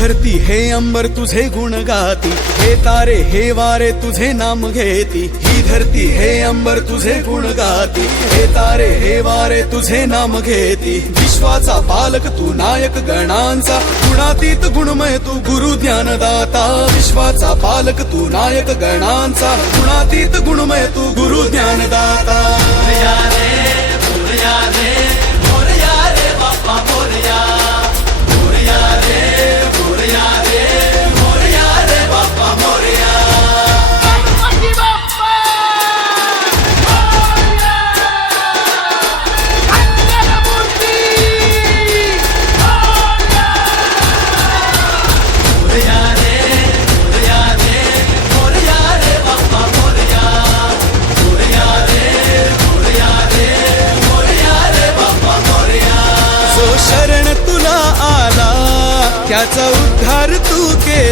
धरती हे अंबर तुझे गुण गाती, हे तारे हे वारे तुझे नाम घेती। ही धरती हे अंबर तुझे गुण गाती, हे तारे हे वारे तुझे नाम घेती। विश्वाचा पालक तू नायक गणांचा, गुणातीत गुणमय तू गुरु ज्ञानदाता। विश्वाचा पालक तू नायक गणांचा, गुणातीत गुणमय तू गुरु ज्ञानदाता। मोरया रे मोरया रे बाप्पा मोरया, मोरया रे मोरया रे मोरया रे बाप्पा मोरया। गणपती बाप्पा मोरया, मंगलमूर्ती मोरया। मोरया रे मोरया रे बाप्पा मोरया, मोरया रे मोरया रे बाप्पा मोरया। जो शरण तुला आला त्याचा उद्धार तू केला।